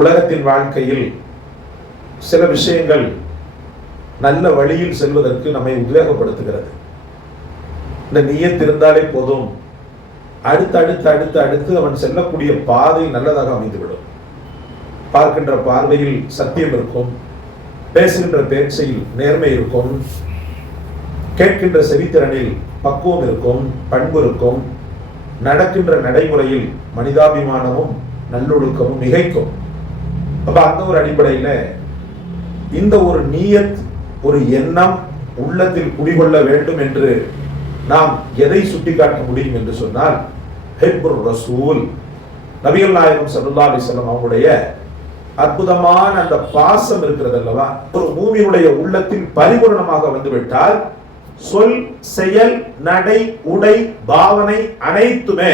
உலகத்தின் வாழ்க்கையில் சில விஷயங்கள் நல்ல வழியில் செல்வதற்கு நம்மை உத்வேகப்படுத்துகிறது. இந்த நியத் இருந்தாலே போதும், அடுத்து அவன் செல்லக்கூடிய பாதை நல்லதாக அமைந்துவிடும். பார்க்கின்ற பார்வையில் சத்தியம் இருக்கும், பேசுகின்ற பேச்சையில் நேர்மை இருக்கும், கேட்கின்ற செவித்திறனில் பக்குவம் இருக்கும், பண்பு இருக்கும், நடக்கின்ற நடைமுறையில் மனிதாபிமானமும் நல்லொழுக்கமும் மிகைக்கும். அப்ப அந்த ஒரு அடிப்படையில் இந்த ஒரு நியத், ஒரு எண்ணம் உள்ளத்தில் குடிகொள்ள வேண்டும் என்று நாம் எதை சுட்டிக்காட்ட முடியும் என்று சொன்னால், ஹிப்புர் ரசூல், நபிகள் நாயகம் ஸல்லல்லாஹு அலைஹி வஸல்லம் அவங்களுடைய அற்புதமான அந்த பாசம் இருக்கிறது அல்லவா, ஒரு மூமியினுடைய உள்ளத்தில் பரிபூர்ணமாக வந்துவிட்டால் சொல், செயல், நடை, உடை, பாவனை அனைத்துமே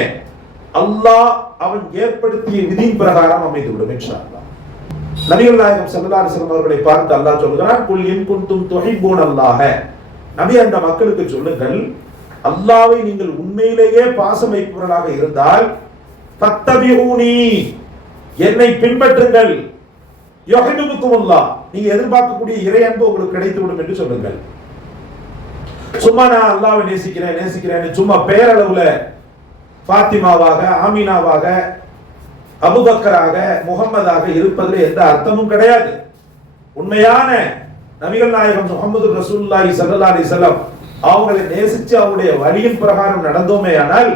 அல்லாஹ் அவன் ஏற்படுத்திய விதியின் பிரகாரம் அமைந்துவிடும் இன்ஷா அல்லாஹ். நபிகள் நாயகம் ஸல்லல்லாஹு அலைஹி வஸல்லம் அவர்களை பார்த்து அல்லாஹ் சொல்கிறான், குல் இன் குன்தும் துஹிப்பூனல்லாஹ, நபி அந்த மக்களுக்கு சொல்லுங்கள், அல்லாஹ்வை நீங்கள் உண்மையிலேயே பாசம் வைப்பவர்களாக இருந்தால் ஃபத்தபிஊனி, என்னை பின்பற்றுங்கள், யுஹிப்புக்குமுல்லாஹ், நீங்க எதிர்பார்க்கக்கூடிய இறை அன்பு உங்களுக்கு கிடைத்துவிடும் என்று சொல்லுங்கள். சும்மா நான் அல்லாஹ்வை நேசிக்கிறேன் சும்மா பெயரளவுல ஃபாத்திமாவாக, ஆமினாவாக, அபூபக்கராக, முகம்மதாக இருப்பதில் எந்த அர்த்தமும் கிடையாது. உண்மையான நபிகள் நாயகம் முஹம்மது ரசூலுல்லாஹி ஸல்லல்லாஹு அலைஹி வஸல்லம் அவங்களை நேசிச்சு அவருடைய வழியின் பிரகாரம் நடந்தோமே ஆனால்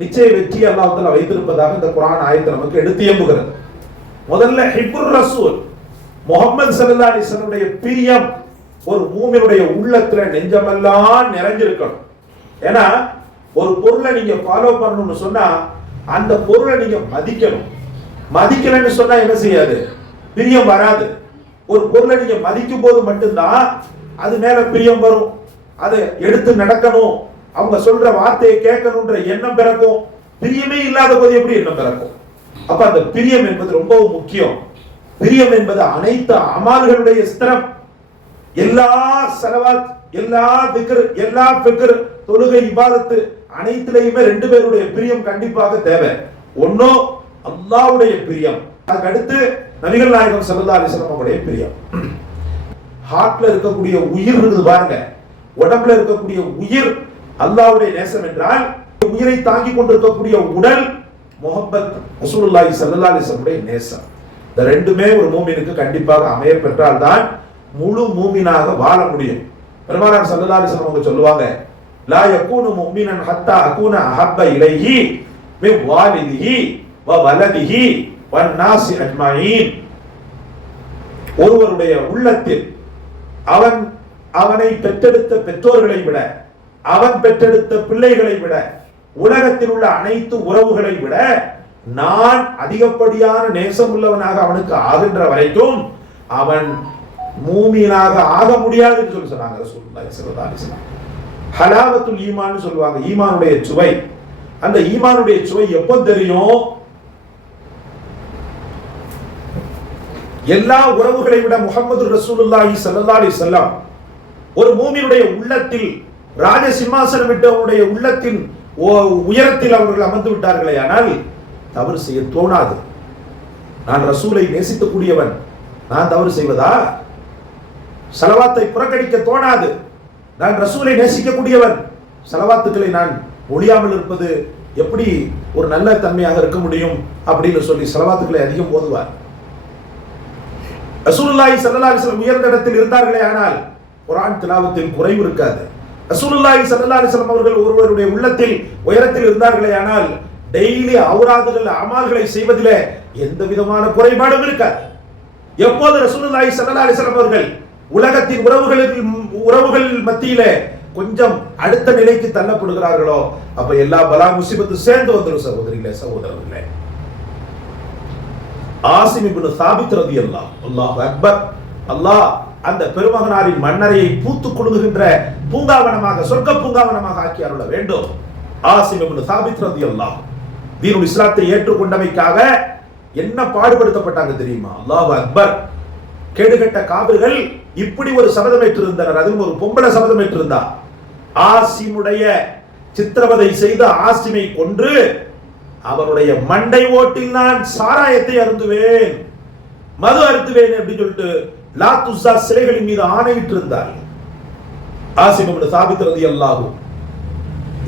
நிச்சய வெற்றி அல்லாஹ் தஆலா வைத்திருப்பதாக இந்த குர்ஆன் ஆயத்தை நமக்கு எடுத்து எம்புகிறது. முதல்ல ஹிப்புர் ரசூல், முஹம்மது ஸல்லல்லாஹு அலைஹி வஸல்லம் பிரியம் ஒரு மூமினுடைய உள்ளத்துல நெஞ்சமெல்லாம் நிறைஞ்சிருக்கணும். ஏன்னா ஒரு பொருளை நீங்க ஃபாலோ பண்ணணும்னு சொன்னா அந்த பொருளை நீங்க மதிக்கணும். மதிக்கலன்னு சொன்னா என்ன செய்யாது, பிரியம் வராது. ஒரு பொருளை நீங்க மதிக்கும் போது மட்டும்தான் அது மேல பிரியம் வரும். அதை எடுத்து நடக்கணும், அவங்க சொல்ற வார்த்தையை கேட்கணும்ன்ற எண்ணம் பிறக்கும். பிரியமே இல்லாத போது எப்படி எண்ணம் பிறக்கும்? அப்ப அந்த பிரியம் என்பது ரொம்பவும் முக்கியம். பிரியம் என்பது அனைத்து அமால்களுடைய ஸ்திரம். எல்லா ஸலவாத், எல்லா திக்ர், எல்லா ஃபிக்ர், தொழுகை, இபாதத்து அனைத்திலேயுமே ரெண்டு பேருடைய பிரியம் கண்டிப்பாக தேவை. ஒன்னோ அல்லாஹ்வுடைய பிரியம், அதுக்கு அடுத்து நபிகள் நாயகம் ஸல்லல்லாஹு அலைஹி வஸல்லம் அவருடைய பிரியம். ஹார்ட்ல இருக்கக்கூடிய உயிர் இருக்குது பாருங்க, உடம்புல இருக்கக்கூடிய உயிர் அல்லாஹ்வுடைய நேசம் என்றால், உயிரை தாங்கி கொண்டிருக்கக்கூடிய உடல் முஹப்பத் ரசூலுல்லாஹி ஸல்லல்லாஹு அலைஹி வஸல்லம் நேசம். இந்த ரெண்டுமே ஒரு மூமினுக்கு கண்டிப்பாக அமைய பெற்றால் தான் முழு மூமினாக வாழ முடியும். பெருமானார் ஸல்லல்லாஹு அலைஹி வஸல்லம் அவங்க சொல்லுவாங்க, லா யகூனு முஃமினன் ஹத்தா அகூன அஹப்ப இலைஹி மின் வாலிதிஹி வ வலதிஹி வன் நாஸி அஜ்மஈன். ஒருவருடைய உள்ளத்தில் அவனை பெற்றெடுத்த பெற்றோர்களை விட, அவன் பெற்றெடுத்த பிள்ளைகளை விட, உலகத்தில் உள்ள அனைத்து உறவுகளை விட நான் அதிகப்படியான நேசம் உள்ளவனாக அவனுக்கு ஆகின்ற வரைக்கும் அவன் மூமினாக ஆக முடியாது என்று சொல்லி சொன்னாங்க ரசூலுல்லாஹி ஸல்லல்லாஹு அலைஹி வஸல்லம். ஹலாவத்துல் ஈமான் சொல்லுவாங்க, ஈமானுடைய சுவை. அந்த ஈமானுடைய சுவை எப்போ தெரியும்? எல்லா உறவுகளை விட முஹம்மது ரசூலுல்லாஹி ஸல்லல்லாஹு அலைஹி வஸல்லம் ஒரு மூமினுடைய உள்ளத்தில், ராஜ சிம்மாசனம் விட்டவனுடைய உள்ளத்தின் உயரத்தில் அவர்கள் அமர்ந்து விட்டார்களே ஆனால் தவறு செய்ய தோணாது. நான் ரசூலை நேசிக்கக்கூடியவன், நான் தவறு செய்வதா? ஸலவாத்தை புறக்கணிக்க தோணாது. நான் ரசூலை நேசிக்கக்கூடியவன், ஸலவாத்துக்களை நான் ஒழியாமல் இருப்பது எப்படி ஒரு நல்ல தன்மையாக இருக்க முடியும் அப்படின்னு சொல்லி ஸலவாத்துக்களை அதிகம் ஓதுவார். ரசூலுல்லாஹி ஸல்லல்லாஹு அலைஹி வஸல்லம் உயர்ந்த இடத்தில் இருந்தார்களே ஆனால் குர்ஆன் திலாவத்தில் குறைவு இருக்காது. ரசூலுல்லாஹி ஸல்லல்லாஹு அலைஹி வஸல்லம் அவர்கள் ஒருவருடைய உள்ளத்தில் உயரத்தில் இருந்தார்களே ஆனால் டெய்லி அவுராதுகள், அமால்களை செய்வதிலே எந்த விதமான குறைபாடும் இருக்காது. எப்போது ரசூலுல்லாஹி ஸல்லல்லாஹு அலைஹி வஸல்லம் அவர்கள் உலகத்தின் உறவுகள் மத்தியிலே கொஞ்சம் அடுத்த நிலைக்கு தள்ளப்படுகிறார்களோ அப்ப எல்லா பலா முசீபத்து சேர்ந்து வந்துடும். சகோதரிகளே, சகோதரர்களே, ஆசிம் இப்னு சாபித் ரலியல்லாஹு அல்லாஹு அக்பர், அல்லாஹ் அந்த பெருமகனாரின் மன்னரையை பூத்து குலுங்குகின்ற பூங்காவனமாக, சொர்க்க பூங்காவனமாக ஆக்கி அருள வேண்டும். ஆசிம் இப்னு சாபித் ரலியல்லாஹு தீனுல் இஸ்லாத்தை ஏற்றுக்கொண்டமைக்காக என்ன பாடுபடுத்தப்பட்டாங்க தெரியுமா? அல்லாஹு அக்பர். கேடுகட்ட காபிர்கள் இப்படி ஒரு சபதம் ஏற்றிருந்தனர். அதுவும் ஒரு பொம்பளை சபதம் ஏற்றிருந்தா, ஆசிமுடைய சித்திரவதை செய்த ஆசிமை கொன்று அவருடைய மண்டை ஓட்டில் நான் சாராயத்தை அருந்துவேன் மது அருந்துவேன் அப்படின்னு சொல்லிட்டு லாத் உஸ்ஸா சிலைகளின் மீது ஆணையிட்டு இருந்தார். ஆசிம் இப்னு சாபித் ரலியல்லாஹு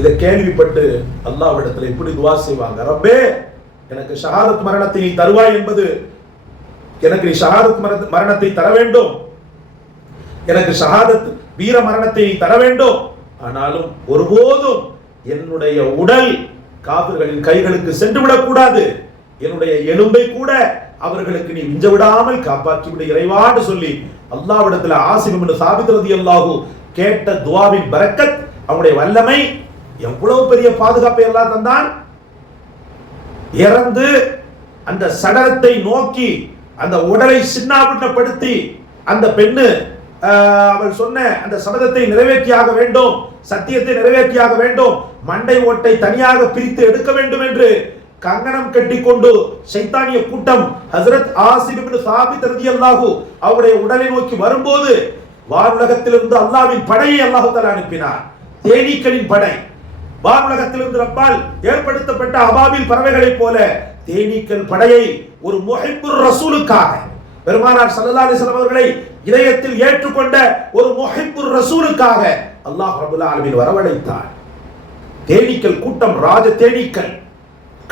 இதை கேள்விப்பட்டு அல்லாஹ்விடத்தில் இப்படி துஆ செய்வாங்க, ரப்பே எனக்கு ஷஹாதத் மரணத்தை நீ தருவாய் என்பது, எனக்கு நீ ஷஹாதத் மரணத்தை தர வேண்டும், எனக்கு ஷஹாதத் வீர மரணத்தை நீ தர வேண்டும். ஆனாலும் ஒருபோதும் என்னுடைய உடல் காபிர்களின் கைகளுக்கு சென்று விடக்கூடாது, என்னுடைய எலும்பை கூட அவர்களுக்கு நீ மிஞ்ச விடாமல் காப்பாற்றி விட இறைவான்னு சொல்லி அல்லாஹ்விடத்தில் ஆசிம் இப்னு சாபித் ரலியல்லாஹு கேட்ட துஆவின் பரக்கத், அவனுடைய வல்லமை, எவ்வளவு பெரிய பாதுகாப்பை எல்லாம் தந்தான். இறந்து அந்த சடலத்தை நோக்கி அந்த உடலை சின்னாபின்னப்படுத்தி அந்த பெண்ணு அவள் சொன்ன அந்த சபதத்தை நிறைவேற்றியாக வேண்டும், சத்தியத்தை நிறைவேற்றியாக வேண்டும், மண்டை ஓட்டை தனியாக பிரித்து எடுக்க வேண்டும் என்று கங்கணம் கட்டிக்கொண்டு ஷைத்தானிய கூட்டம் ஹஜ்ரத் ஆசிம் இப்னு சாபித் ரலியல்லாஹு அவருடைய உடலை நோக்கி வரும்போது வானுலகத்திலிருந்து அல்லாஹ்வின் படையை அல்லாஹ் தஆலா அனுப்பினார். தேனீக்களின் படை. வானுலகத்திலிருந்து ரப்பால் ஏற்படுத்தப்பட்ட அபாபில் பறவைகளைப் போல தேனீக்கள் படையை ஒரு முஹிப்புர் ரசூலுக்காக, பெருமானார் ஸல்லல்லாஹு அலைஹி வஸல்லம் அவர்களை இதயத்தில் ஏற்றுக்கொண்ட ஒரு முஹிப்புர் ரசூலுக்காக அல்லாஹ் ரப்பல் ஆலமீன் வரவழைத்தார். தேனீக்கள் கூட்டம், ராஜ தேனீக்கள்,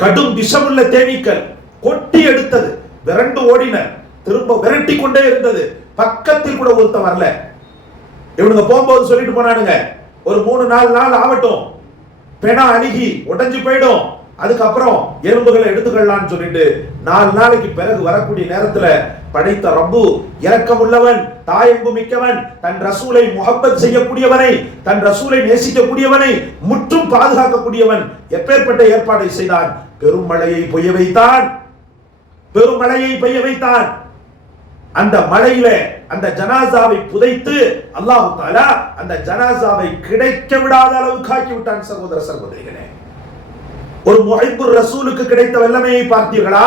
கடும் விஷமுள்ள தேனீக்கள் கொட்டி எடுத்தது. விரண்டு ஓடினர், திரும்ப விரட்டி கொண்டே இருந்தது. பக்கத்தில் கூட ஒருத்தன் வரல. இவனுங்க போகும்போது சொல்லிட்டு போனானுங்க, ஒரு 3-4 நாள் ஆகட்டும், பெணா அணுகி உடைஞ்சு போயிடும், அதுக்கப்புறம் எலும்புகளை எடுத்துக்கொள்ளலாம்னு சொல்லிட்டு 4 நாளைக்கு பிறகு வரக்கூடிய நேரத்துல படைத்த ரப்பு இரக்கமுள்ளவன், தாயன்பு மிக்கவன், தன் ரசூலை முஹப்பத் செய்யக்கூடியவனை, தன் ரசூலை நேசிக்கக்கூடியவனை முற்றும் பாதுகாக்கக்கூடியவன் எப்பேற்பட்ட ஏற்பாடை செய்தான். பெருமழையை பெய்ய வைத்தான், பெருமழையை பெய்ய வைத்தான். அந்த மழையில அந்த ஜனாசாவை புதைத்து அல்லாஹ் தஆலா அந்த ஜனாசாவை கிடைக்க விடாத அளவுக்கு ஆக்கி விட்டான். சகோதர சகோதரிகளே, ஒரு முஹிப்புர் ரசூலுக்கு கிடைத்த வல்லமையை பார்த்தீர்களா?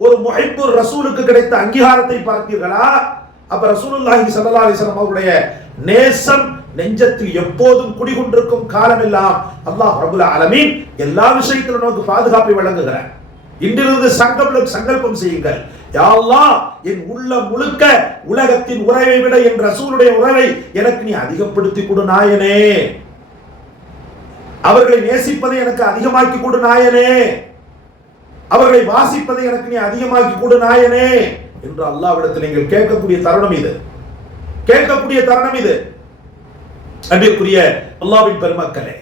ஒரு முஹிப்புர் ரசூலுக்கு கிடைத்த அங்கீகாரத்தை பார்த்தீர்களா? அப்ப ரசூலுல்லாஹி ஸல்லல்லாஹு அலைஹி வஸல்லம் அவருடைய நேசம் நெஞ்சத்தில் எப்போதும் குடிகொண்டிருக்கும் காலமெல்லாம் அல்லாஹ் ரப்பல் ஆலமீன் எல்லா விஷயத்திலும் நமக்கு பாதுகாப்பை வழங்குகிறார். இன்றிலிருந்து சங்கல்பம் செய்யுங்கள், யா அல்லாஹ் என் உள்ள முழுக்க உலகத்தின் உறவை விட என் ரசூலுடைய உறவை எனக்கு நீ அதிகப்படுத்தி கொடு நாயனே, அவர்களை நேசிப்பதை எனக்கு அதிகமாக்கி கொடு நாயனே, அவர்களை வாசிப்பதை எனக்கு நீ அதிகமாக்கி கொடு நாயனே என்று அல்லாஹ்விடத்தில் நீங்கள் கேட்கக்கூடிய தருணம் இது, கேட்கக்கூடிய தருணம் இது. அன்பிற்குரிய அல்லாஹ்வின் பெருமக்களே,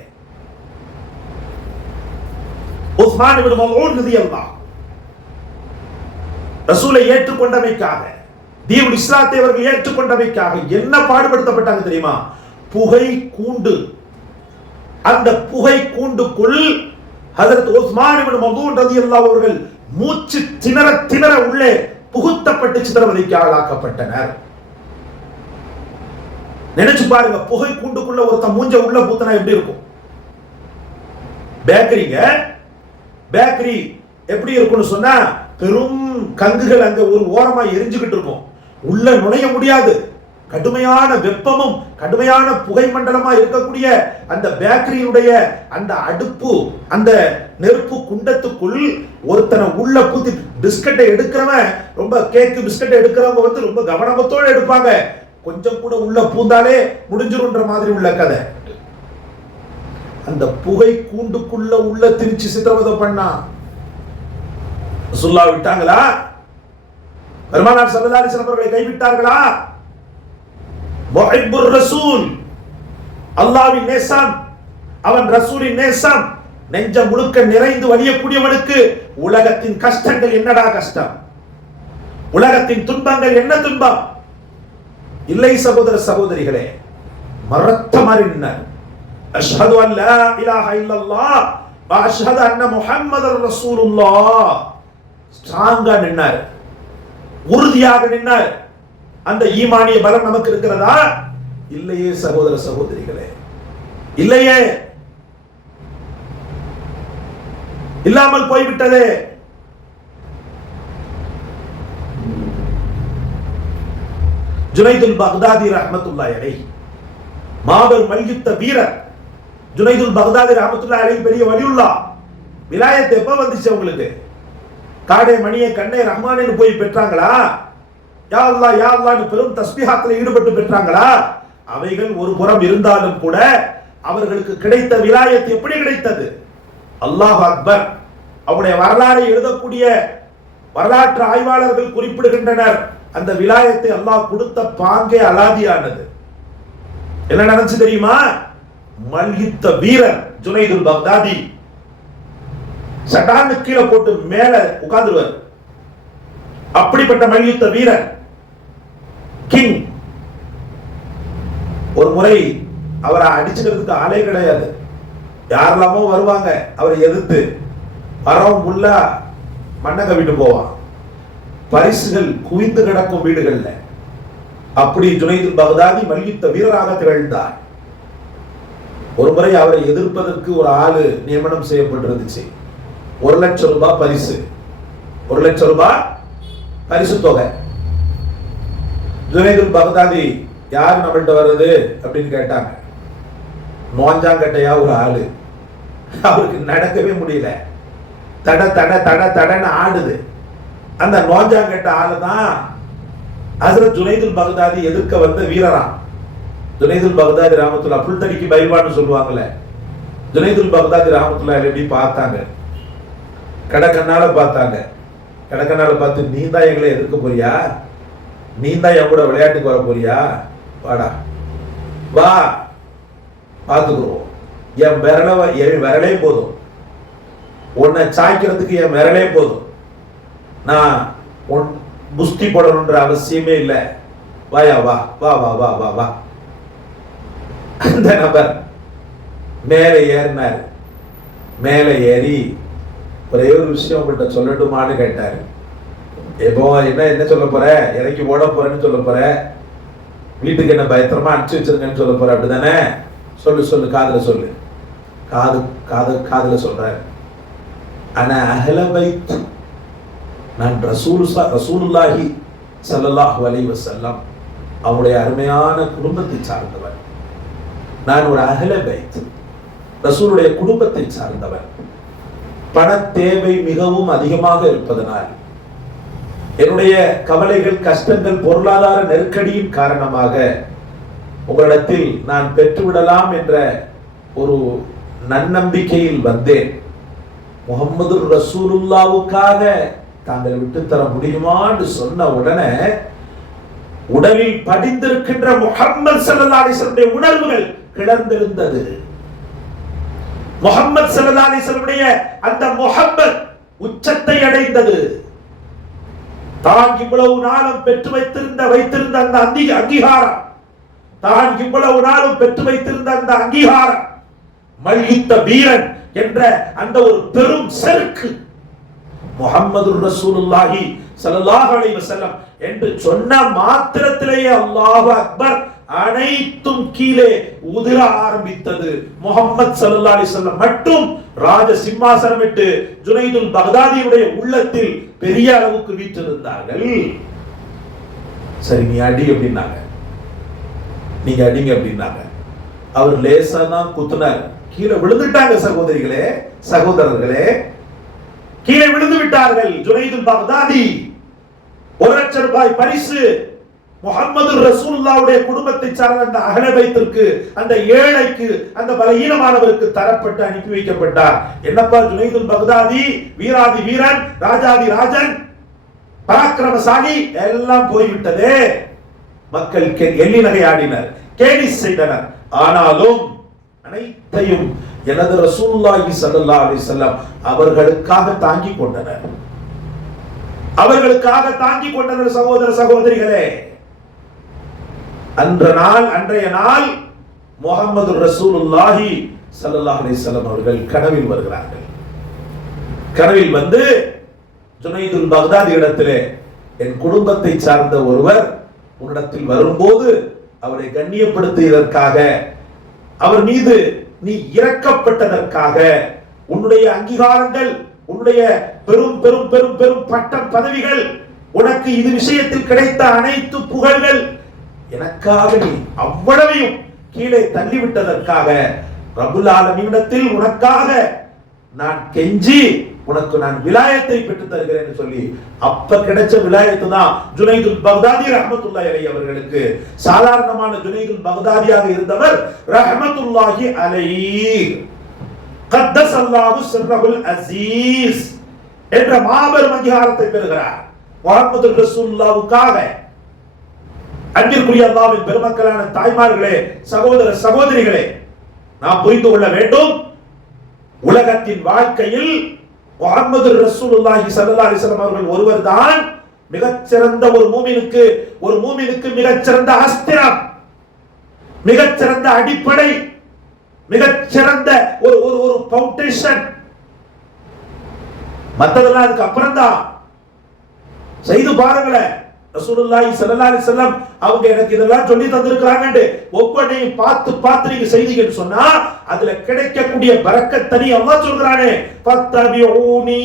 உஸ்மான் இப்னு மல்ஊன் ரலியல்லாஹு ரசூலை ஏற்றுக்கொண்டமைக்காக, தீனுல் இஸ்லாத்தை அவர்கள் ஏற்றுக்கொண்டமைக்காக என்ன பாடுபடுத்தப்பட்டாங்க தெரியுமா? புகை கூண்டு. அந்த புகை கூண்டுக்குள் ஹஜ்ரத் உஸ்மான் இப்னு மல்ஊன் ரலியல்லாஹு அவர்கள் மூச்சு திணற திணற உள்ளே புகுத்தப்பட்டு சித்திரவதைக்கு ஆளாக்கப்பட்டனர். நினைச்சு பாருங்க, புகை கூண்டுக்குள்ள ஒருத்த மூஞ்ச உள்ள பூத்தனா எப்படி இருக்கும்? பேக்கரி எப்படி இருக்கும்னு சொன்னா பெரும் கங்குகள் அங்க ஒரு ஓரமா எரிஞ்சுக்கிட்டு இருக்கும், உள்ள நுழைய முடியாது. கடுமையான வெப்பமும் கடுமையான புகை மண்டலமா இருக்கக்கூடிய அந்த பேக்கரியினுடைய அந்த அடுப்பு, அந்த நெருப்பு குண்டத்துக்குள் ஒருத்தனை உள்ள பூத்தி பிஸ்கட்டை எடுக்கிறவன், ரொம்ப கேக்கு பிஸ்கட்டை எடுக்கிறவங்க வந்து ரொம்ப கவனத்தோடு எடுப்பாங்க, கொஞ்சம் கூட உள்ள பூந்தாலே முடிஞ்சிருன்ற மாதிரி உள்ள கதை. அந்த புகை கூண்டுக்குள்ள உள்ள திருச்சி சித்திரவதை பண்ணா ரசூலுல்லாஹ் விட்டாங்களா? பெருமானார் ஸல்லல்லாஹு அலைஹி வஸல்லம் அவர்களை கைவிட்டார்களா? முஹிப்புர் ரசூல், அல்லாஹ்வின் நேசம், அவன் ரசூலின் நேசம் நெஞ்ச முழுக்க நிறைந்து வலியக்கூடியவனுக்கு உலகத்தின் கஷ்டங்கள் என்னடா கஷ்டம், உலகத்தின் துன்பங்கள் என்ன துன்பம் இல்லை. சகோதர சகோதரிகளே, மரத்த மாதிரி நின்னார். அஷ்ஹது அன் லா இலாஹ இல்லல்லாஹ் வ அஷ்ஹது அன்ன முஹம்மதர் ரசூலுல்லாஹ். ஸ்ட்ராங்கா நின்னார், உறுதியாக நின்னார். அந்த ஈமானிய பலம் நமக்கு இருக்கிறதா? இல்லையே சகோதர சகோதரிகளே, இல்லையே, இல்லாமல் போய்விட்டதே. ஜுனைதுல் பக்தாதி ரஹ்மத்துல்லாஹி அலைஹி, மாபெரும் மல்யுத்த வீரர் ஜுனைதுல் பக்தாதி ரஹ்மத்துல்லாஹி அலைஹி, பெரிய வலியுல்லாஹ். விலாயத் எப்ப வந்துச்சு உங்களுக்கு? காடே மணியை கண்ணே ரஹ்மானேன்னு போய் பெற்றாங்களா? யா அல்லாஹ் யா அல்லாஹ்னு பெரும் தஸ்பீஹாத்துல ஈடுபட்டு பெற்றாங்களா? அவைகள் ஒரு புறம் இருந்தாலும் கூட அவர்களுக்கு கிடைத்த விலாயத் எப்படி கிடைத்தது? அல்லாஹ் அக்பர். அவருடைய வரலாறை எழுதக்கூடிய வரலாற்று ஆய்வாளர்கள் குறிப்பிடுகின்றனர், அந்த விலாயத்தை அல்லாஹ் கொடுத்த பாங்கே அலாதியானது. என்ன நடந்துச்சு தெரியுமா? மல்யுத்த வீரர் ஜுனைதுல் பக்தாதி சட்டான்னு கீழே போட்டு மேல உட்கார்ந்துருவார். அப்படிப்பட்ட மல்யுத்த வீரர் கிங். ஒரு முறை அவரை அடிச்சுக்கிறதுக்கு ஆளே கிடையாது. யாரெல்லாமோ வருவாங்க அவரை எதிர்த்து. வரவும் உள்ள மண்ணங்க விட்டு போவான். பரிசுகள் குவிந்து கிடக்கும் வீடுகள்ல. அப்படி ஜுனைதுல் பக்தாதி மல்யுத்த வீரராக திகழ்ந்தார். ஒரு முறை அவரை எதிர்ப்பதற்கு ஒரு ஆளு நியமனம் செய்யப்பட்டிருந்துச்சு. 1 லட்சம் ரூபாய் பரிசு. 1 லட்சம் ரூபாய் பரிசு தொகை. ஜுனைதுல் பக்தாதி யார் நம்மள்ட்ட வருது அப்படின்னு கேட்டாங்க. நோஞ்சாங்கட்டையா ஒரு ஆளு. அவருக்கு நடக்கவே முடியல. தட தட தட தடன்னு ஆடுது. அந்த நோஞ்சாங்கட்ட ஆளு தான் ஹஜ்ரத் ஜுனைதுல் பக்தாதி எதிர்க்க வந்த வீரராம். ஜுனைதுல் பக்தாதி ரஹ்மத்துல்லாஹ் புல்தடிக்கு பைல்வான்னு சொல்லுவாங்கல்ல. ஜுனைதுல் பக்தாதி ரஹ்மத்துல்லாஹ் எப்படி பார்த்தாங்க? கடக்கண்ணால பார்த்தாங்க. கடக்கண்ணால பார்த்து, நீ தான் எங்களை எதிர்க்க போறியா? நீ தான் என் கூட விளையாட்டுக்கு வர போறியா? வாடா வா, பார்த்துக்குறோம். என் விரலே போதும். உன்னை சாய்க்கிறதுக்கு என் விரலே போதும். நான் குஸ்தி போடணுன்ற அவசியமே இல்லை. வாயா வா வா வா வா வா வா. அந்த நபர் மேலே ஏறினார். மேலே ஏறி ஒரே ஒரு விஷயம் உங்கள்கிட்ட சொல்லட்டுமான்னு கேட்டாரு. எப்போ என்ன சொல்ல போற? இறக்கி ஓட போறேன்னு சொல்ல போற? வீட்டுக்கு என்ன பயத்திரமா அனுப்பிச்சு வச்சிருங்கன்னு சொல்ல போற? அப்படிதானே? சொல்லு சொல்லு, காதுல சொல்லு. காதுல சொல்றேன். ஆனா அஹ்ல பைத், நான் ரசூலுல்லாஹி ஸல்லல்லாஹு அலைஹி வஸல்லம் அவருடைய அருமையான குடும்பத்தை சார்ந்தவர். நான் ஒரு அஹ்ல பைத், ரசூலுடைய குடும்பத்தை சார்ந்தவர். பண தேவை மிகவும் அதிகமாக இருப்பதனால் என்னுடைய கவலைகள், கஷ்டங்கள், பொருளாதார நெருக்கடியின் காரணமாக உங்களிடத்தில் நான் பெற்றுவிடலாம் என்ற ஒரு நன்னம்பிக்கையில் வந்தேன். முஹம்மது ரசூலுல்லாவுக்காக தாங்கள் விட்டு தர முடியுமா என்று சொன்ன உடனே உடலில் படிந்திருக்கின்ற முஹம்மது ஸல்லல்லாஹு அலைஹி வஸல்லம் உணர்வுகள் கிளர்ந்தெழுந்தது. முஹம்மது ஸல்லல்லாஹு அலைஹி வஸல்லம் அந்த முஹப்பத் உச்சத்தை அடைந்தது. தான் இவ்வளவு நாளும் பெற்று வைத்திருந்த அந்த அங்கீகாரம், தான் இவ்வளவு நாளும் பெற்று வைத்திருந்த அந்த அங்கீகாரம், மல்யுத்த வீரன் என்ற அந்த ஒரு பெரும் செருக்கு, முஹம்மது ரசூலுல்லாஹி ஸல்லல்லாஹு அலைஹி வஸல்லம் என்று சொன்ன மாத்திரத்திலேயே அல்லாஹு அக்பர் அனைத்தும் கீழே உதிர ஆரம்பித்தது. முஹம்மது ஸல்லல்லாஹு அலைஹி வஸல்லம் மட்டும் ராஜ சிம்மாசனம் விட்டு ஜுனைதுல் பக்தாதியுடைய உள்ளத்தில் பெரிய அளவுக்கு வீற்றிருந்தார்கள். சரி, நீ அடி அப்படின்னாங்க. நீங்க அடிங்க அப்படின்னாங்க. அவர் லேசா தான் குத்துனார். கீழே விழுந்துட்டாங்க. சகோதரிகளே, சகோதரர்களே, கீழே விழுந்து விட்டார்கள். ஜுனைதுல் பக்தாதி 1 லட்சம் ரூபாய் பரிசு முஹம்மது ரசூலுல்லாஹ்வுடைய குடும்பத்தை சார்ந்த அந்த அஹ்ல பைத்திற்கு, அந்த ஏழைக்கு, அந்த பலஹீனமானவருக்கு தரப்பட்டு அனுப்பி வைக்கப்பட்டார். என்னப்பா ஜுனைதுல் பக்தாதி வீராதி வீரன், ராஜாதி ராஜன், பராக்கிரமசாலி எல்லாம் போய்விட்டதே. மக்கள் எள்ளி நகையாடினர், கேலி செய்தனர். ஆனாலும் அனைத்தையும் எனது ரசூலுல்லாஹி ஸல்லல்லாஹு அலைஹி வஸல்லம் அவர்களுக்காக தாங்கிக் கொண்டனர். அவர்களுக்காக தாங்கிக் கொண்டனர். சகோதர சகோதரிகளே, அன்றைய நாள் முஹம்மது ரசூலுல்லாஹி ஸல்லல்லாஹு அலைஹி வஸல்லம் அவர்கள் கனவில் வருகிறார்கள். கனவில் வந்து ஜுனைதுல் பக்தாதி இடத்திலே, என் குடும்பத்தை சார்ந்த ஒருவர் உன்னிடத்தில் வரும்போது அவரை கண்ணியப்படுத்தியதற்காக, அவர் மீது நீ இரக்கப்பட்டதற்காக, உன்னுடைய அங்கீகாரங்கள், உன்னுடைய பெரும் பெரும் பெரும் பெரும் பட்டம் பதவிகள், உனக்கு இது விஷயத்தில் கிடைத்த அனைத்து புகழ்கள், எனக்காக நீ அவ்வளவையும் கீழே தள்ளிவிட்டதற்காக, ரப்புல் ஆலமீனிடத்தில் உனக்காக நான் கெஞ்சி உனக்கு நான் விலாயத்தை பெற்று தருகிறேன் சொல்லி அப்ப கிடைச்ச விலாயத்து தான் ஜுனைதுல் பக்தாதி ரஹ்மத்துல்லாஹி அலைஹி அவர்களுக்கு. சாதாரணமான ஜுனைதுல் பக்தாதியாக இருந்தவர் ரஹ்மத்துல்லாஹி அலைஹி கத்தஸல்லாஹு சிர்ரஹுல் அஸீஸ் என்ற மாபெரும் அங்கீகாரத்தை பெறுகிறார். முஹம்மது ரசூலுல்லாஹ்வுக்காக. அன்பிற்குரிய அல்லாஹ்வின் பெருமக்களான தாய்மார்களே, சகோதர சகோதரிகளே, நாம் புரிந்து கொள்ள வேண்டும், உலகத்தின் வாழ்க்கையில் முஹம்மது ரசூலுல்லாஹி ஸல்லல்லாஹு அலைஹி வஸல்லம் அவர்கள் ஒருவர்தான் மிகச்சிறந்த ஒரு மூமினுக்கு மிகச்சிறந்த அஸ்திரம், மிகச்சிறந்த அடிப்படை, மிகச்சிறந்த ஒரு ஃபவுண்டேஷன். மத்ததெல்லாம் அதுக்கு அப்புறம் தான். செய்து பாருங்களேன், ரசூலுல்லாஹி ஸல்லல்லாஹு அலைஹி வஸல்லம் அவங்க எனக்கு இதெல்லாம் சொல்லி தந்திருக்காங்க. ஒவ்வொன்றையும் பார்த்து நீங்க செய்தீங்கன்னு சொன்னா அதுல கிடைக்கக்கூடிய பரக்கத் தனி. அல்லாஹ் சொல்றானே, ஃபத்தபிஊனி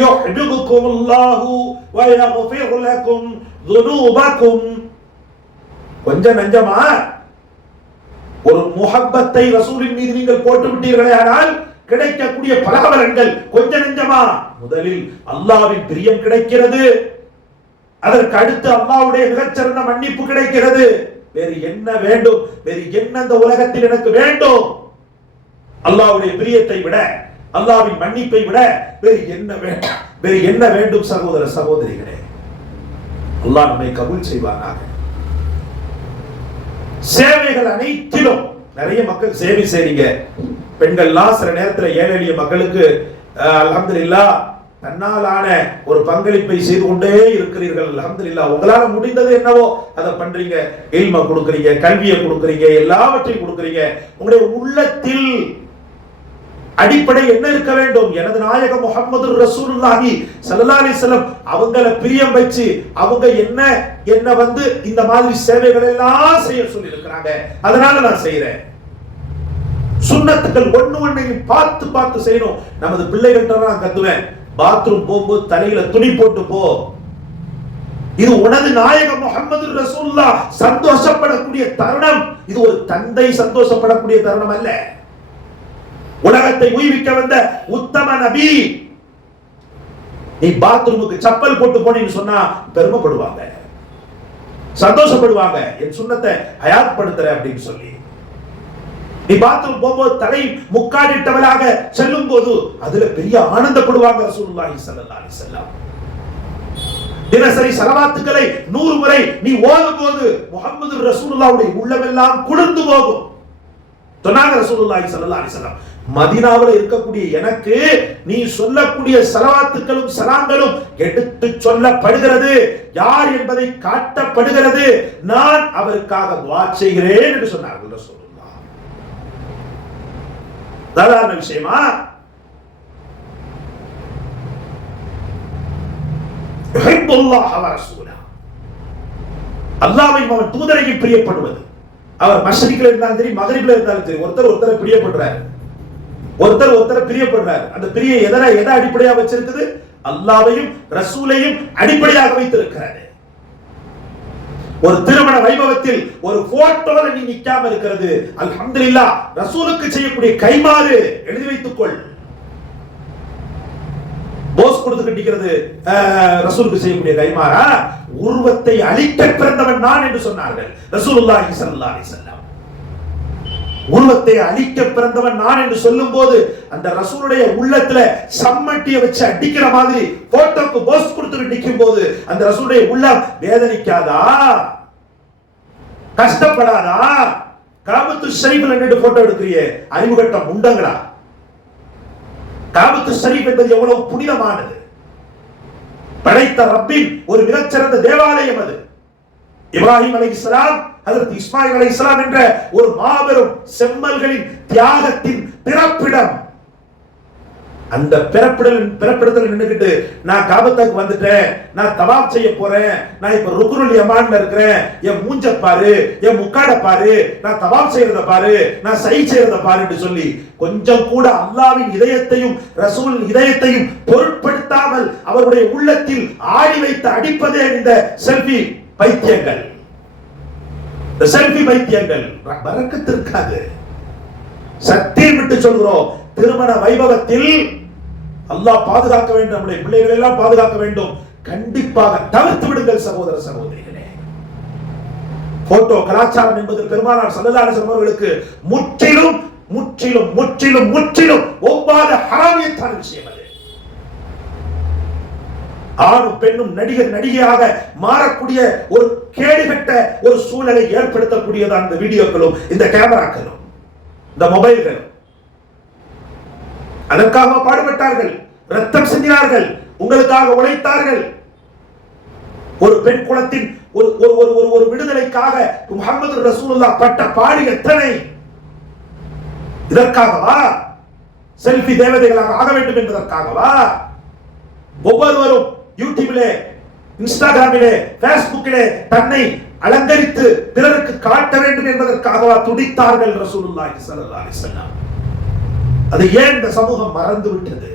யுஹிப்புகுமுல்லாஹு வ யக்ஃபிர் லக்கும் ذுனூபக்கும். கொஞ்சம் நஞ்சமா ஒரு முஹப்பத்தை ரசூலின் மீது நீங்கள் போட்டு விட்டீர்களே ஆனால் கிடைக்கக்கூடிய பலபலன்கள் கொஞ்சம் நஞ்சமா. முதலில் அல்லாஹ்வின் பிரியம் கிடைக்கிறது, அதற்கு அடுத்து அல்லாஹ்வுடைய மிகச்சிறந்த மன்னிப்பு கிடைக்கிறது. வேறு என்ன வேண்டும்? வேறு என்ன இந்த உலகத்தில் எனக்கு வேண்டும்? அல்லாஹ்வுடைய பிரியத்தை விட, அல்லாஹ்வின் மன்னிப்பை விட வேறு என்ன வேண்டும்? வேறு என்ன வேண்டும்? சகோதர சகோதரிகளே, அல்லாஹ் நம்மை கபூல் செய்வானாக. சேவைகள் அனைத்திலும் நிறைய மக்கள் சேவை செய்றீங்க. பெண்கள்லாம் சில நேரத்தில் ஏழை எளிய மக்களுக்கு அல்ஹம்துலில்லாஹ் தன்னாலான ஒரு பங்களிப்பை செய்து கொண்டே இருக்கிறீர்கள். அல்ஹம்துலில்லாஹ் உங்களால முடிந்தது என்னவோ அதை பண்றீங்க. இல்ம கொடுக்குறீங்க, கல்வியை கொடுக்குறீங்க, எல்லாவற்றையும் கொடுக்குறீங்க. உங்களுடைய உள்ளத்தில் அடிப்படை என்ன இருக்க வேண்டும்? எனது நாயகம் முஹம்மது ரசூலுல்லாஹி ஸல்லல்லாஹு அலைஹி வஸல்லம் அவங்கள பிரியம் வச்சு அவங்க என்ன வந்து இந்த மாதிரி சேவைகள் எல்லாம் செய்ய சொல்லி இருக்கிறாங்க, அதனால நான் செய்யறேன். சுன்னத்துக்கள் ஒண்ணையும் பார்த்து செய்யணும். நமது பிள்ளைகள்கிட்ட நான் கத்துவேன், பாத்ரூம் போகும்போது தலையில துணி போட்டு போ. இது உனது நாயகம் முஹம்மது ரசூலுல்லாஹ் சந்தோஷப்படக்கூடிய தருணம். இது ஒரு தந்தை சந்தோஷப்படக்கூடிய தருணம் அல்ல. உலகத்தை உய்விக்க வந்த உத்தம நபி, நீ பாத்ரூமுக்கு சப்பல் போட்டு போனீன்னு சொன்னா பெருமைப்படுவாங்க, சந்தோஷப்படுவாங்க. என் சுன்னத்தை ஹயாத்படுத்துற அப்படின்னு சொல்லி. நீ பாத்ரூம் போகும்போது தலை முக்காடிட்டவளாக செல்லும் போது அதுல பெரிய ஆனந்தப்படுவாங்க ரசூலுல்லாஹி ஸல்லல்லாஹு அலைஹி வஸல்லம். தினசரி ஸலவாத்துக்களை 100 முறை நீ ஓதும் போது முஹம்மது ரசூலுல்லாஹ்வுடைய உள்ளமெல்லாம் குளிர்ந்து போகும். சொன்னாங்க ரசூலுல்லாஹி ஸல்லல்லாஹு அலைஹி வஸல்லம், மதீனாவில் இருக்கக்கூடிய எனக்கு நீ சொல்லக்கூடிய ஸலவாத்துக்களும் சலாம்களும் எடுத்து சொல்லப்படுகிறது, யார் என்பதை காட்டப்படுகிறது, நான் அவருக்காக துஆ செய்கிறேன் என்று சொன்னார்கள் ரசூலுல்லாஹ். சாதாரண விஷயமா? யுஹிப்புல்லாஹ வ ரசூலஹு, அல்லாஹ்வையும் அவன் தூதரையும் பிரியப்படுவது. அவர் மஷ்ரிக்ல இருந்தாலும் சரி, மக்ரிப்ல இருந்தாலும் சரி, ஒருத்தரை பிரியப்படுறார், ஒருத்தரை பிரியப்படுறார். அந்த பிரிய எதை அடிப்படையா வச்சிருக்குது? அல்லாஹ்வையும் ரசூலையும் அடிப்படையாக வைத்திருக்கிறார். ஒரு திருமண வைபவத்தில் ஒரு போட்டோல நீ நிக்காம இருக்கிறது அல்ஹம்துலில்லாஹ், ரசூலுக்கு செய்யக்கூடிய கைமாறு எழுதி வைத்துக்கொள். போஸ் கொடுத்து நிக்கிறது ரசூலுக்கு செய்யக்கூடிய கைமாறா? உருவத்தை அழிக்க பிறந்தவன் நான் என்று சொன்னார்கள் ரசூலுல்லாஹி ஸல்லல்லாஹு அலைஹி வஸல்லம். உருவத்தை அழிக்க பிறந்தவன் நான் என்று சொல்லும் போது அந்த ரசூலுடைய உள்ளத்துல சம்மட்டிய வச்சு அடிக்கிற மாதிரி போட்டோக்கு போஸ் கொடுத்து நிற்கும் போது அந்த ரசூலுடைய உள்ளம் வேதனிக்காதா? கஷ்டப்படாதா? காபத்து ஷரீஃப்ல நின்று போட்டோ எடுக்கிறியே அறிவுகட்ட முண்டங்களா? காபத்து ஷரீஃப் என்பது எவ்வளவு புனிதமானது. படைத்த ரப்பின் ஒரு மிகச்சிறந்த தேவாலயம் அது. இப்ராஹிம் அலைஹிஸ்ஸலாம், ஹஜ்ரத் இஸ்மாயில் அலைஹிஸ்ஸலாம் என்ற ஒரு மாபெரும் செம்மல்களின் தியாகத்தின் பிறப்பிடம். அந்த பிறப்பிடத்தில் நின்னுக்கிட்டு நான் காபத்துக்கு வந்துட்டேன், நான் தவாப் செய்ய போறேன், நான் இப்ப ருக்னுல் யமான்ல இருக்கிறேன், என் மூஞ்ச பாரு, என் முக்காட பாரு, நான் தவாப் செய்யறத பாரு, நான் சை செய்யறத பாரு என்று சொல்லி கொஞ்சம் கூட அல்லாஹ்வின் இதயத்தையும் ரசூலின் இதயத்தையும் பொருட்படுத்தாமல் அவருடைய உள்ளத்தில் ஆடி வைத்து அடிப்பதே இந்த செல்ஃபி பைத்தியங்கள். இந்த செல்ஃபி பைத்தியங்கள் பரக்கத்து இருக்காது. சத்தியம் விட்டு சொல்கிறோம், திருமண வைபவத்தில் அல்லாஹ் பாதுகாக்க வேண்டும், நம்முடைய பிள்ளைகளை எல்லாம் பாதுகாக்க வேண்டும். கண்டிப்பாக தவிர்த்து விடுங்கள் சகோதர சகோதரிகளே. போட்டோ கலாச்சாரம் என்பது பெருமானார் ஸல்லல்லாஹு அலைஹி வஸல்லம் அவர்களுக்கு முற்றிலும் முற்றிலும் முற்றிலும் முற்றிலும் ஒவ்வாத ஹராமியத்தான விஷயம் அது. ஆணும் பெண்ணும் நடிகர் நடிகையாக மாறக்கூடிய ஒரு கேடுகட்ட ஒரு சூழலை ஏற்படுத்தக்கூடியது அந்த வீடியோக்களும் இந்த கேமராக்களும் இந்த மொபைல்களும். அதற்காக பாடுபட்டார்கள், ரத்தம் சிந்தினார்கள், உங்களுக்காக உழைத்தார்கள். ஒரு பெண் குலத்தின் ஒரு விடுதலைக்காக முஹம்மது ரசூலுல்லாஹ் பட்ட பாடு எத்தனை! இதற்காகவா? செல்ஃபி தேவதைகளாக ஆக வேண்டும் என்பதற்காகவா? ஒவ்வொருவரும் யூடியூபிலே, இன்ஸ்டாகிராமிலே, பேஸ்புக்கிலே தன்னை அலங்கரித்து பிறருக்கு காட்ட வேண்டும் என்பதற்காகவா துடித்தார்கள் ரசூலுல்லாஹி ஸல்லல்லாஹு அலைஹி வஸல்லம்? அது ஏன் இந்த சமூகம் மறந்து விட்டது?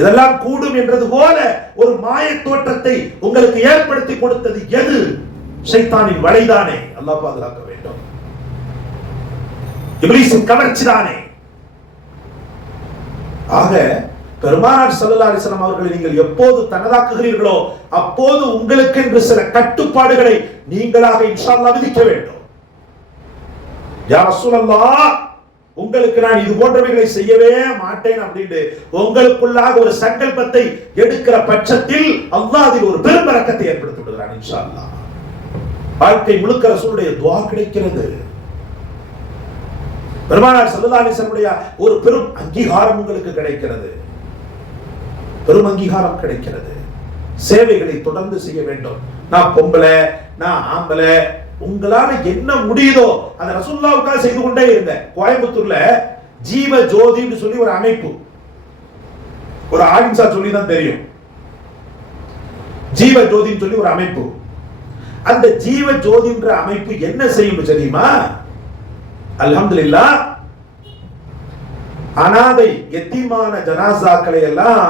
இதெல்லாம் கூடும் என்றது போல ஒரு மாய தோற்றத்தை உங்களுக்கு ஏற்படுத்தி கொடுத்தது எது? ஷைத்தானின் வலைதானே. அல்லாஹ் பாதுகாக்க வேண்டும். இப்லீஸின் கவர்ச்சிதானே. ஆக பெருமானார் ஸல்லல்லாஹு அலைஹி வஸல்லம் அவர்களை நீங்கள் எப்போது தனதாக்குகிறீர்களோ அப்போது உங்களுக்கு என்று சில கட்டுப்பாடுகளை நீங்களாக இன்ஷா அல்லாஹ் விதிக்க வேண்டும். யா ரசூலல்லாஹ், உங்களுக்கு நான் இது போன்றவைகளை செய்யவே மாட்டேன் அப்படின்னு உங்களுக்குள்ளாக ஒரு சங்கல்பத்தை எடுக்கிற பட்சத்தில் அல்லாஹ் அதில் ஒரு பெரும் பரக்கத்தை ஏற்படுத்தி விடுகிறான் இன்ஷா அல்லாஹ். வாழ்க்கை முழுக்க ரசூலுடைய துஆ கிடைக்கிறது. பெருமானார் ஸல்லல்லாஹு அலைஹி வஸல்லம் ஒரு பெரும் அங்கீகாரம் உங்களுக்கு கிடைக்கிறது, பெரும் அங்கீகாரம் கிடைக்கிறது. சேவைகளை தொடர்ந்து செய்ய வேண்டும். நான் பொம்பளை, நான் ஆம்பளை, உங்களால என்ன முடியுதோ அந்த ரசூலுல்லாஹ்வுக்காக செய்து கொண்டே இருங்க. கோயம்புத்தூர்ல ஜீவ ஜோதின்னு சொல்லி ஒரு அமைப்பு, ஒரு ஆலிம்சா சொல்லி தான் தெரியும், ஜீவ ஜோதின்னு சொல்லி ஒரு அமைப்பு. அந்த ஜீவ ஜோதின்ற அமைப்பு என்ன செய்யும் தெரியுமா? அல்ஹம்துலில்லாஹ், அனாதை எத்தீமான ஜனாசாக்களை எல்லாம்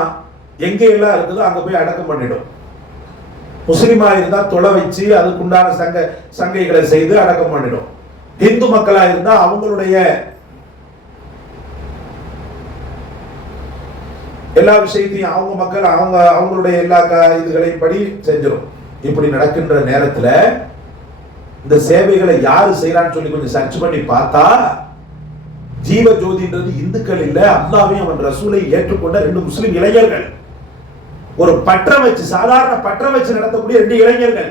எங்க எல்லாம் இருக்குதோ அங்க போய் அடக்கம் பண்ணிடும். முஸ்லிமா இருந்தா தொலை வச்சு அதுக்குண்டான சங்கைகளை செய்து அடக்கம் பண்ணிடும். இந்து மக்களா இருந்தா அவங்களுடைய எல்லா விஷயத்தையும் அவங்க மக்கள் அவங்களுடைய எல்லா இதுகளையும் படி செஞ்சிடும். இப்படி நடக்கின்ற நேரத்துல இந்த சேவைகளை யாரு செய்யறான்னு சொல்லி கொஞ்சம் சர்ச் பண்ணி பார்த்தா ஜீவ ஜோதின்றது இந்துக்கள் இல்ல, அல்லாஹ்வையும் அவன் ரசூலை ஏற்றுக்கொண்ட ரெண்டு முஸ்லிம் இளைஞர்கள், ஒரு பற்ற வச்சு, சாதாரண பற்ற வச்சு நடத்தக்கூடிய ரெண்டு இளைஞர்கள்.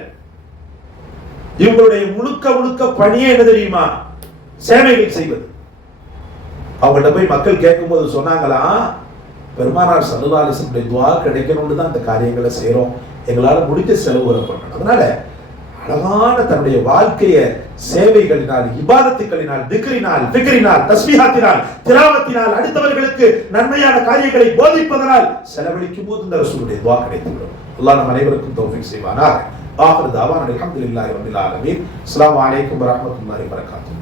இவங்களுடைய முழுக்க முழுக்க பணியே என்ன தெரியுமா? சேவைகள் செய்வது. அவங்கள்ட்ட போய் மக்கள் கேட்கும் போது சொன்னாங்களா, பெருமானார் ஸல்லல்லாஹு அலைஹி வஸல்லம் துஆ கிடைக்கணும்னு தான் அந்த காரியங்களை செய்றோம், எங்களால முடிஞ்ச செலவு பண்ணணும். அதனால அழகான தன்னுடைய வாழ்க்கையை சேவைகளினால், இபாதத்துகளினால், திக்ரினால், ஃபிக்ரினால், தஸ்பீஹாத்தினால், திலாவத்தினால், அடுத்தவர்களுக்கு நன்மையான காரியங்களை போதிப்பதனால் செலவழிக்கும் போது இந்த ரசூலுடைய துஆ கிடைத்துவிடும். அல்லாஹ் நம் அனைவருக்கும் தௌஃபீக் செய்வானாக. ஆகிரு தாவானா அல்ஹம்துலில்லாஹி ரப்பில் ஆலமீன். அஸ்ஸலாமு அலைக்கும் வரஹ்மத்துல்லாஹி வபரகாத்துஹு.